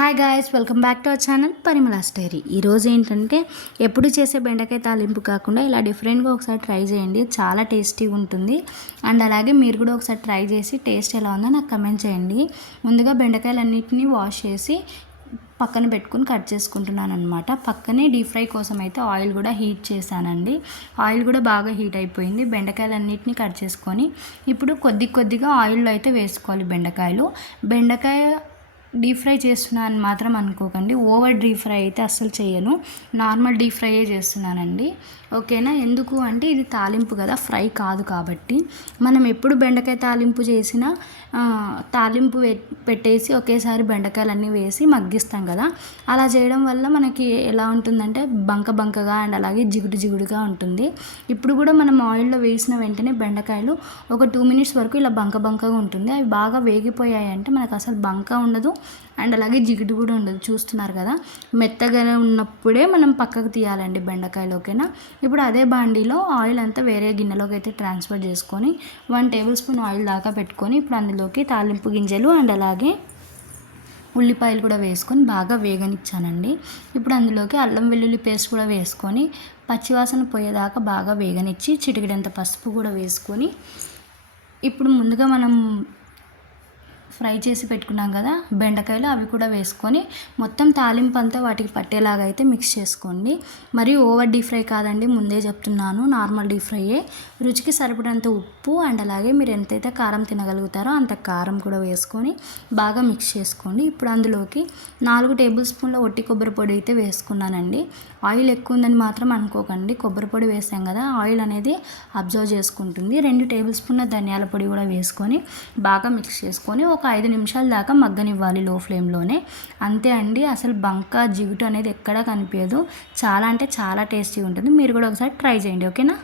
Hi guys, welcome back to our channel Parimala స్టైరీ. ఈరోజు ఏంటంటే ఎప్పుడు చేసే బెండకాయ తాలింపు కాకుండా ఇలా డిఫరెంట్గా ఒకసారి ట్రై చేయండి. చాలా టేస్టీగా ఉంటుంది. అండ్ అలాగే మీరు కూడా ఒకసారి ట్రై చేసి టేస్ట్ ఎలా ఉందో నాకు కమెంట్ చేయండి. ముందుగా బెండకాయలన్నింటినీ వాష్ చేసి పక్కన పెట్టుకుని కట్ చేసుకుంటున్నాను అనమాట. పక్కనే డీప్ ఫ్రై కోసం అయితే ఆయిల్ కూడా హీట్ చేశానండి. ఆయిల్ కూడా బాగా హీట్ అయిపోయింది. బెండకాయలన్నింటినీ కట్ చేసుకొని ఇప్పుడు కొద్దిగా ఆయిల్లో అయితే వేసుకోవాలి. బెండకాయ డీప్ ఫ్రై చేస్తున్నాను మాత్రం అనుకోకండి. ఓవర్ డీప్ ఫ్రై అయితే అస్సలు చేయను. నార్మల్ డీప్ ఫ్రైయే చేస్తున్నానండి. ఓకేనా? ఎందుకు అంటే ఇది తాలింపు కదా, ఫ్రై కాదు. కాబట్టి మనం ఎప్పుడు బెండకాయ తాలింపు చేసినా తాలింపు పెట్టేసి ఒకేసారి బెండకాయలన్నీ వేసి మగ్గిస్తాం కదా. అలా చేయడం వల్ల మనకి ఎలా ఉంటుందంటే బంకగా అండ్ అలాగే జిగుడుగా ఉంటుంది. ఇప్పుడు కూడా మనం ఆయిల్లో వేసిన వెంటనే బెండకాయలు ఒక 2 minutes వరకు ఇలా బంకగా ఉంటుంది. అవి బాగా వేగిపోయాయి అంటే మనకు అసలు బంక ఉండదు అండ్ అలాగే జిగుడు కూడా ఉండదు. చూస్తున్నారు కదా, మెత్తగా ఉన్నప్పుడే మనం పక్కకు తీయాలండి బెండకాయలు. ఓకేనా? ఇప్పుడు అదే బాండీలో ఆయిల్ అంతా వేరే గిన్నెలోకి అయితే ట్రాన్స్ఫర్ చేసుకొని 1 tablespoon ఆయిల్ దాకా పెట్టుకొని ఇప్పుడు అందులోకి తాలింపు గింజలు అండ్ అలాగే ఉల్లిపాయలు కూడా వేసుకొని బాగా వేగనిచ్చానండి. ఇప్పుడు అందులోకి అల్లం వెల్లుల్లి పేస్ట్ కూడా వేసుకొని పచ్చివాసన పోయేదాకా బాగా వేగనిచ్చి చిటికెడంత పసుపు కూడా వేసుకొని ఇప్పుడు ముందుగా మనం ఫ్రై చేసి పెట్టుకున్నాం కదా బెండకాయలు, అవి కూడా వేసుకొని మొత్తం తాలింపు అంతా వాటికి పట్టేలాగా అయితే మిక్స్ చేసుకోండి. మరి ఓవర్ డీప్ ఫ్రై కాదండి, ముందే చెప్తున్నాను, నార్మల్ డీప్ ఫ్రైయే. రుచికి సరిపడంత ఉప్పు అండ్ అలాగే మీరు ఎంతైతే కారం తినగలుగుతారో అంత కారం కూడా వేసుకొని బాగా మిక్స్ చేసుకోండి. ఇప్పుడు అందులోకి 4 tablespoons ఒట్టి కొబ్బరి పొడి అయితే వేసుకున్నానండి. ఆయిల్ ఎక్కువ ఉందని మాత్రం అనుకోకండి. కొబ్బరి పొడి వేసాం కదా, ఆయిల్ అనేది అబ్జర్వ్ చేసుకుంటుంది. 2 tablespoons ధనియాల పొడి కూడా వేసుకొని బాగా మిక్స్ చేసుకొని ఒక 5 నిమిషాల దాకా మగ్గనివ్వాలి లో ఫ్లేమ్లోనే. అంతే అండి. అసలు జిగుటు అనేది ఎక్కడా కనిపించదు. చాలా అంటే చాలా టేస్టీగా ఉంటుంది. మీరు కూడా ఒకసారి ట్రై చేయండి. ఓకేనా?